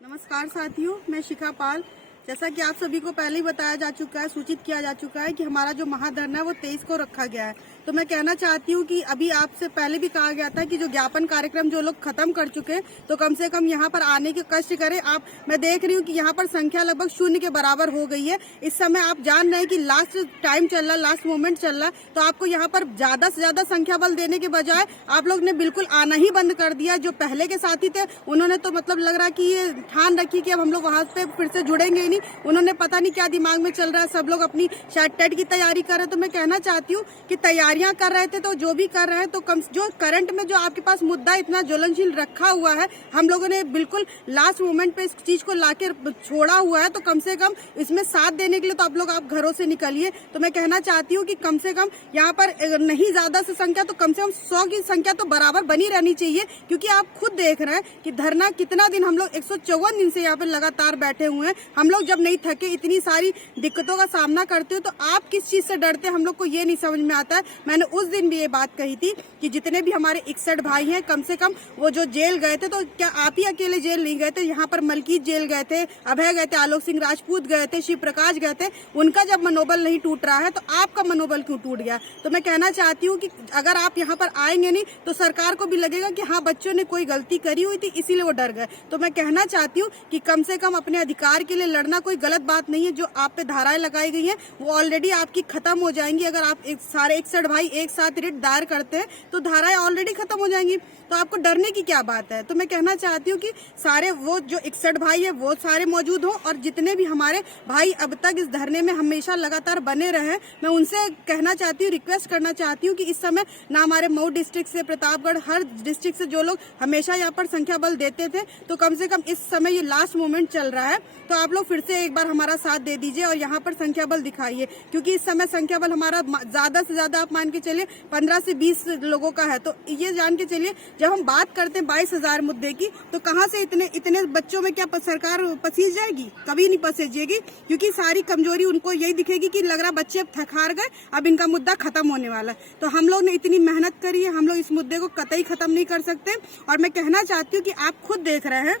नमस्कार साथियों, मैं शिखा पाल। जैसा कि आप सभी को पहले ही बताया जा चुका है, सूचित किया जा चुका है कि हमारा जो महाधरना है वो 23 को रखा गया है। तो मैं कहना चाहती हूँ कि अभी आपसे पहले भी कहा गया था कि जो ज्ञापन कार्यक्रम जो लोग खत्म कर चुके हैं तो कम से कम यहाँ पर आने के कष्ट करें। मैं देख रही हूँ कि यहाँ पर संख्या लगभग 0 के बराबर हो गई है। इस समय आप जान रहे हैं कि लास्ट टाइम चल रहा है, लास्ट मोमेंट चल रहा है, तो आपको यहाँ पर ज्यादा से ज्यादा संख्या बल देने के बजाय आप लोग ने बिल्कुल आना ही बंद कर दिया। जो पहले के साथी थे उन्होंने तो मतलब लग रहा कि ये ठान रखी कि अब हम लोग वहां पे फिर से जुड़ेंगे ही नहीं। उन्होंने पता नहीं क्या दिमाग में चल रहा है, सब लोग अपनी शायद टेट की तैयारी कर रहे हैं। तो मैं कहना चाहती हूँ कि तैयारियां कर रहे थे तो जो भी कर रहे हैं तो कम जो करंट में जो आपके पास मुद्दा इतना ज्वलनशील रखा हुआ है, हम लोगों ने बिल्कुल लास्ट मोमेंट पे इस चीज को लाके छोड़ा हुआ है, तो कम से कम इसमें साथ देने के लिए तो आप घरों से निकलिए। तो मैं कहना चाहती हूँ कि कम से कम यहाँ पर नहीं ज्यादा से संख्या तो कम से कम 100 की संख्या तो बराबर बनी रहनी चाहिए, क्योंकि आप खुद देख रहे हैं कि धरना कितना दिन हम लोग 154 दिन से यहाँ पे लगातार बैठे हुए हैं। हम लोग जब नहीं थके, इतनी सारी दिक्कतों का सामना करते हो, तो आप किस चीज से डरते हैं हम लोग को ये नहीं समझ में आता है। मैंने उस दिन भी ये बात कही थी कि जितने भी हमारे 61 भाई हैं, कम से कम वो जो जेल गए थे, तो क्या आप ही अकेले जेल नहीं गए थे? यहाँ पर मलकीत जेल गए थे, अभय गए थे, आलोक सिंह राजपूत गए थे, शिव प्रकाश गए थे। उनका जब मनोबल नहीं टूट रहा है तो आपका मनोबल क्यों टूट गया? तो मैं कहना चाहती हूँ कि अगर आप यहाँ पर आएंगे नहीं तो सरकार को भी लगेगा कि हाँ, बच्चों ने कोई गलती करी हुई थी इसीलिए वो डर गए। तो मैं कहना चाहती हूँ कि कम से कम अपने अधिकार के लिए लड़ना कोई गलत बात नहीं है। जो आप पे धाराएं लगाई गई हैं वो ऑलरेडी आपकी खत्म हो जाएंगी। अगर आप सारे 61 भाई एक साथ रिट दायर करते हैं तो धाराएं ऑलरेडी खत्म हो जाएंगी, तो आपको डरने की क्या बात है? तो मैं कहना चाहती हूँ कि सारे वो जो 61 भाई है वो सारे मौजूद हों, और जितने भी हमारे भाई अब तक इस धरने में हमेशा लगातार बने रहे, मैं उनसे कहना चाहती हूँ, रिक्वेस्ट करना चाहती हूँ कि इस समय ना हमारे मऊ डिस्ट्रिक्ट से, प्रतापगढ़, हर डिस्ट्रिक्ट से जो लोग हमेशा यहाँ पर संख्या बल देते थे, तो कम से कम इस समय ये लास्ट मोमेंट चल रहा है, तो आप लोग फिर से एक बार हमारा साथ दे दीजिए और यहाँ पर संख्या बल दिखाइए। क्योंकि इस समय संख्या बल हमारा ज्यादा से ज्यादा आप मान के चलिए 15 से 20 लोगों का है। तो ये जान के चलिए, जब हम बात करते हैं 22,000 मुद्दे की, तो कहाँ से इतने बच्चों में क्या सरकार पसीज जाएगी? कभी नहीं पसीजेगी, क्योंकि सारी कमजोरी उनको यही दिखेगी कि लग रहा बच्चे अब थक हार गए, अब इनका मुद्दा खत्म होने वाला है। तो हम लोग ने इतनी मेहनत करी है, हम लोग इस मुद्दे को कतई खत्म नहीं कर सकते। और मैं कहना चाहती हूँ कि आप खुद देख रहे हैं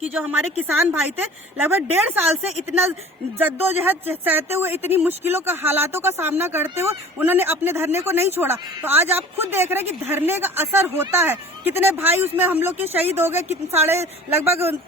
कि जो हमारे किसान भाई थे, लगभग 1.5 साल से इतना जद्दोजहद सहते हुए, इतनी मुश्किलों का हालातों का सामना करते हुए उन्होंने अपने धरने को नहीं छोड़ा। तो आज आप खुद देख रहे हैं कि धरने का असर होता है। कितने भाई उसमें हम लोग के शहीद हो गए, लगभग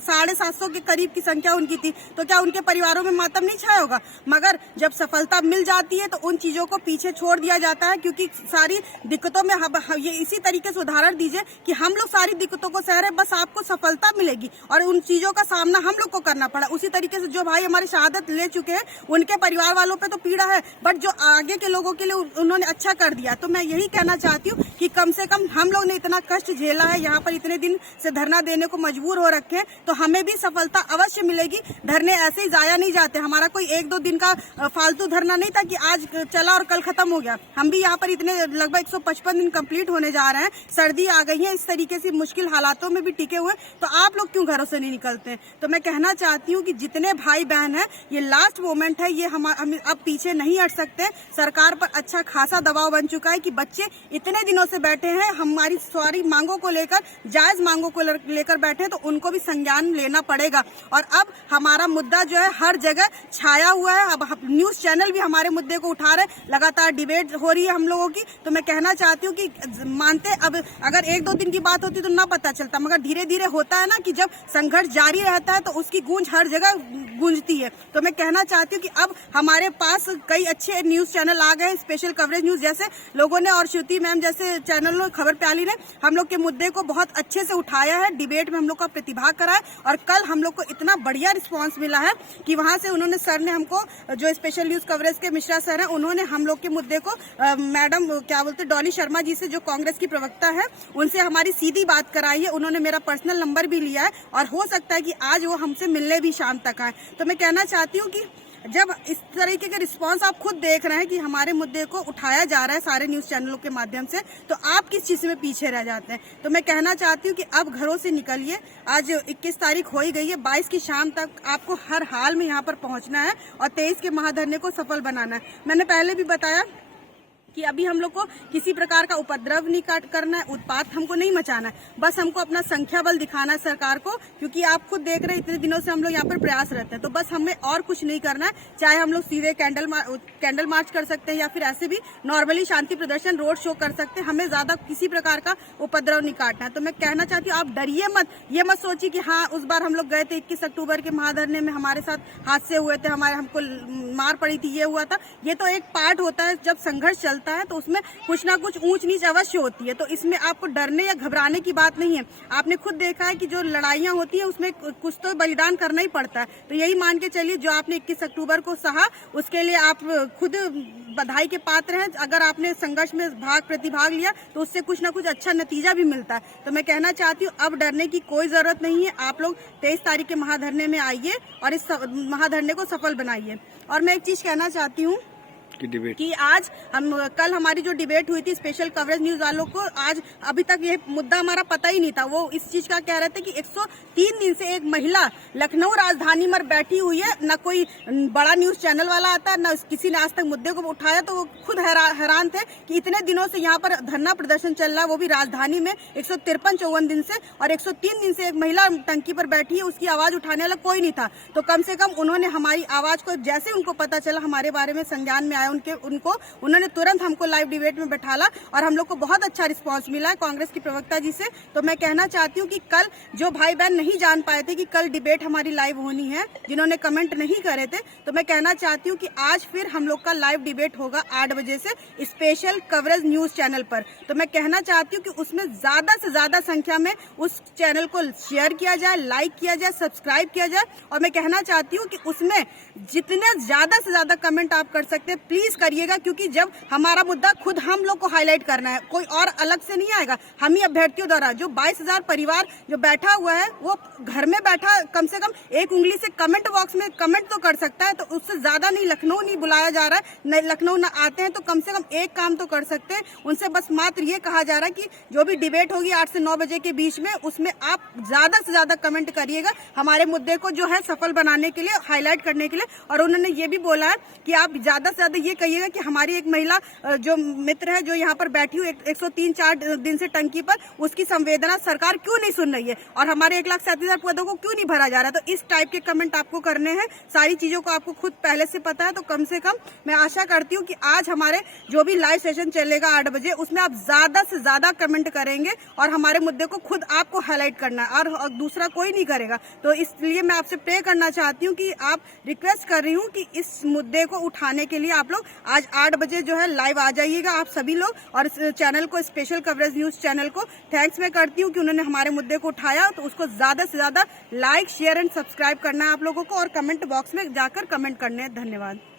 750 के करीब की संख्या उनकी थी। तो क्या उनके परिवारों में मातम नहीं छाया होगा? मगर जब सफलता मिल जाती है तो उन चीजों को पीछे छोड़ दिया जाता है, क्योंकि सारी दिक्कतों में ये इसी तरीके से उदाहरण दीजिए कि हम लोग सारी दिक्कतों को सह रहे, बस आपको सफलता मिलेगी और उन चीजों का सामना हम लोग को करना पड़ा। उसी तरीके से जो भाई हमारी शहादत ले चुके हैं उनके परिवार वालों पे तो पीड़ा है, बट जो आगे के लोगों के लिए उन्होंने अच्छा कर दिया। तो मैं यही कहना चाहती हूँ कि कम से कम हम लोग ने इतना कष्ट झेला है, यहाँ पर इतने दिन से धरना देने को मजबूर हो रखे हैं, तो हमें भी सफलता अवश्य मिलेगी। धरने ऐसे ही जाया नहीं जाते। हमारा कोई 1-2 दिन का फालतू धरना नहीं था कि आज चला और कल खत्म हो गया। हम भी यहाँ पर इतने लगभग 155 दिन कंप्लीट होने जा रहे हैं। सर्दी आ गई है, इस तरीके से मुश्किल हालातों में भी टिके हुए, तो आप लोग क्यों घरों से नहीं निकलते? तो मैं कहना चाहती हूँ कि जितने भाई बहन हैं, ये लास्ट मोमेंट है, ये हम अब पीछे नहीं हट सकते। सरकार पर अच्छा खासा दबाव बन चुका है कि बच्चे इतने दिनों से बैठे हैं, हमारी सारी मांगों को लेकर, जायज मांगों को लेकर बैठे, तो उनको भी संज्ञान लेना पड़ेगा। और अब हमारा मुद्दा जो है हर जगह छाया हुआ है। अब न्यूज चैनल भी हमारे मुद्दे को उठा रहे, लगातार डिबेट हो रही है हम लोगों की। तो मैं कहना चाहती हूँ कि मानते, अब अगर 1-2 दिन की बात होती तो ना पता चलता, मगर धीरे धीरे होता है ना कि जब संघर्ष जारी रहता है तो उसकी गूंज हर जगह गूंजती है। तो मैं कहना चाहती हूँ कि अब हमारे पास कई अच्छे न्यूज चैनल आ गए, स्पेशल कवरेज न्यूज जैसे लोगों ने, और श्रुति मैम जैसे चैनल, खबर प्याली ने हम लोग के मुद्दे को बहुत अच्छे से उठाया है, डिबेट में हम लोग का प्रतिभाग करा है। और कल हम लोग को इतना बढ़िया रिस्पांस मिला है कि वहां से उन्होंने, सर ने हमको, जो स्पेशल न्यूज कवरेज के मिश्रा सर हैं, उन्होंने हम लोग के मुद्दे को मैडम क्या बोलते, डॉली शर्मा जी से, जो कांग्रेस की प्रवक्ता है, उनसे हमारी सीधी बात कराई है। उन्होंने मेरा पर्सनल नंबर भी लिया है और हो सकता है कि आज वो हमसे मिलने भी शाम तक आए। तो मैं कहना चाहती हूँ कि जब इस तरीके के रिस्पांस आप खुद देख रहे हैं कि हमारे मुद्दे को उठाया जा रहा है सारे न्यूज चैनलों के माध्यम से, तो आप किस चीज में पीछे रह जाते हैं? तो मैं कहना चाहती हूँ कि अब घरों से निकलिए। आज 21 तारीख हो ही गई है, 22 की शाम तक आपको हर हाल में यहाँ पर पहुंचना है और 23 के महाधरने को सफल बनाना है। मैंने पहले भी बताया कि अभी हम लोग को किसी प्रकार का उपद्रव नहीं करना है, उत्पात हमको नहीं मचाना है, बस हमको अपना संख्या बल दिखाना है सरकार को, क्योंकि आप खुद देख रहे हैं इतने दिनों से हम लोग यहाँ पर प्रयास रहते हैं। तो बस हमें और कुछ नहीं करना है, चाहे हम लोग सीधे कैंडल मार्च कर सकते हैं या फिर ऐसे भी नॉर्मली शांति प्रदर्शन रोड शो कर सकते हैं। हमें ज्यादा किसी प्रकार का उपद्रव नहीं काटना है। तो मैं कहना चाहती हूँ आप डरिए मत, ये मत सोचिए कि हाँ उस बार हम लोग गए थे 21 अक्टूबर के महाधरने में हमारे साथ हादसे हुए थे, हमको मार पड़ी थी, ये हुआ था। ये तो एक पार्ट होता है, जब संघर्ष चलता है तो उसमें कुछ ना कुछ ऊंच नीच अवश्य होती है। तो इसमें आपको डरने या घबराने की बात नहीं है। आपने खुद देखा है कि जो लड़ाइयां होती है उसमें कुछ तो बलिदान करना ही पड़ता है। तो यही मान के चलिए जो आपने 21 अक्टूबर को सहा उसके लिए आप खुद बधाई के पात्र हैं। अगर आपने संघर्ष में प्रतिभाग लिया तो उससे कुछ ना कुछ अच्छा नतीजा भी मिलता है। तो मैं कहना चाहती हूँ अब डरने की कोई जरूरत नहीं है। आप लोग 23 तारीख के महाधरने में आइए और इस महाधरने को सफल बनाइए। और मैं एक चीज कहना चाहती हूँ कि आज कल हमारी जो डिबेट हुई थी स्पेशल कवरेज न्यूज वालों को, आज अभी तक ये मुद्दा हमारा पता ही नहीं था। वो इस चीज का कह रहे थे कि 103 दिन से एक महिला लखनऊ राजधानी में बैठी हुई है, न कोई बड़ा न्यूज चैनल वाला आता है, न किसी ने आज तक मुद्दे को उठाया। तो वो खुद हैरान थे कि इतने दिनों से यहाँ पर धरना प्रदर्शन चल रहा है, वो भी राजधानी में 153-54 दिन से, और 103 दिन से एक महिला टंकी पर बैठी है, उसकी आवाज उठाने वाला कोई नहीं था। तो कम से कम उन्होंने हमारी आवाज को, जैसे उनको पता चला हमारे बारे में संज्ञान में आया उन्होंने तुरंत हमको लाइव डिबेट में बैठाला और हम लोग को बहुत अच्छा रिस्पांस मिला है कांग्रेस की प्रवक्ता जी से। तो मैं कहना चाहती हूँ कि कल जो भाई बहन नहीं जान पाए थे कि कल डिबेट हमारी लाइव होनी है, जिन्होंने कमेंट नहीं करे थे, तो मैं कहना चाहती हूँ कि आज फिर हम लोग का लाइव डिबेट होगा 8 बजे से स्पेशल कवरेज न्यूज चैनल पर। तो मैं कहना चाहती हूँ कि उसमें ज्यादा से ज्यादा संख्या में उस चैनल को शेयर किया जाए, लाइक किया जाए, सब्सक्राइब किया जाए। और मैं कहना चाहती हूँ कि उसमें जितने ज्यादा से ज्यादा कमेंट आप कर सकते हैं प्लीज करिएगा, क्योंकि जब हमारा मुद्दा खुद हम लोग को हाईलाइट करना है, कोई और अलग से नहीं आएगा। हम ही अभ्यर्थियों द्वारा जो 22,000 परिवार जो बैठा हुआ है वो घर में बैठा कम से कम एक उंगली से कमेंट बॉक्स में कमेंट तो कर सकता है। तो उससे ज्यादा नहीं, लखनऊ नहीं बुलाया जा रहा है, नहीं लखनऊ न आते हैं, तो कम से कम एक काम तो कर सकते हैं। उनसे बस मात्र ये कहा जा रहा है कि जो भी डिबेट होगी 8 से 9 बजे के बीच में, उसमें आप ज्यादा से ज्यादा कमेंट करिएगा हमारे मुद्दे को जो है सफल बनाने के लिए, हाईलाइट करने के लिए। और उन्होंने ये भी बोला है कि आप ज्यादा से ज्यादा ये कहिएगा कि हमारी एक महिला जो मित्र है जो यहाँ पर बैठी हुई 103-4 दिन से टंकी पर, उसकी संवेदना सरकार क्यों नहीं सुन रही है और हमारे 1,37,000 पदों को क्यों नहीं भरा जा रहा। तो इस टाइप के कमेंट आपको करने हैं। सारी चीजों को आपको खुद पहले से पता है। तो कम से कम मैं आशा करती हूँ कि आज हमारे जो भी लाइव सेशन चलेगा 8 बजे, उसमें आप ज्यादा से ज्यादा कमेंट करेंगे और हमारे मुद्दे को खुद आपको हाईलाइट करना है और दूसरा कोई नहीं करेगा। तो इसलिए मैं आपसे प्रे करना चाहती हूँ कि आप, रिक्वेस्ट कर रही हूँ कि इस मुद्दे को उठाने के लिए आप लोग आज 8 बजे जो है लाइव आ जाइएगा आप सभी लोग। और इस चैनल को, स्पेशल कवरेज न्यूज चैनल को थैंक्स मैं करती हूँ कि उन्होंने हमारे मुद्दे को उठाया। तो उसको ज्यादा से ज्यादा लाइक, शेयर एंड सब्सक्राइब करना है आप लोगों को और कमेंट बॉक्स में जाकर कमेंट करने हैं। धन्यवाद।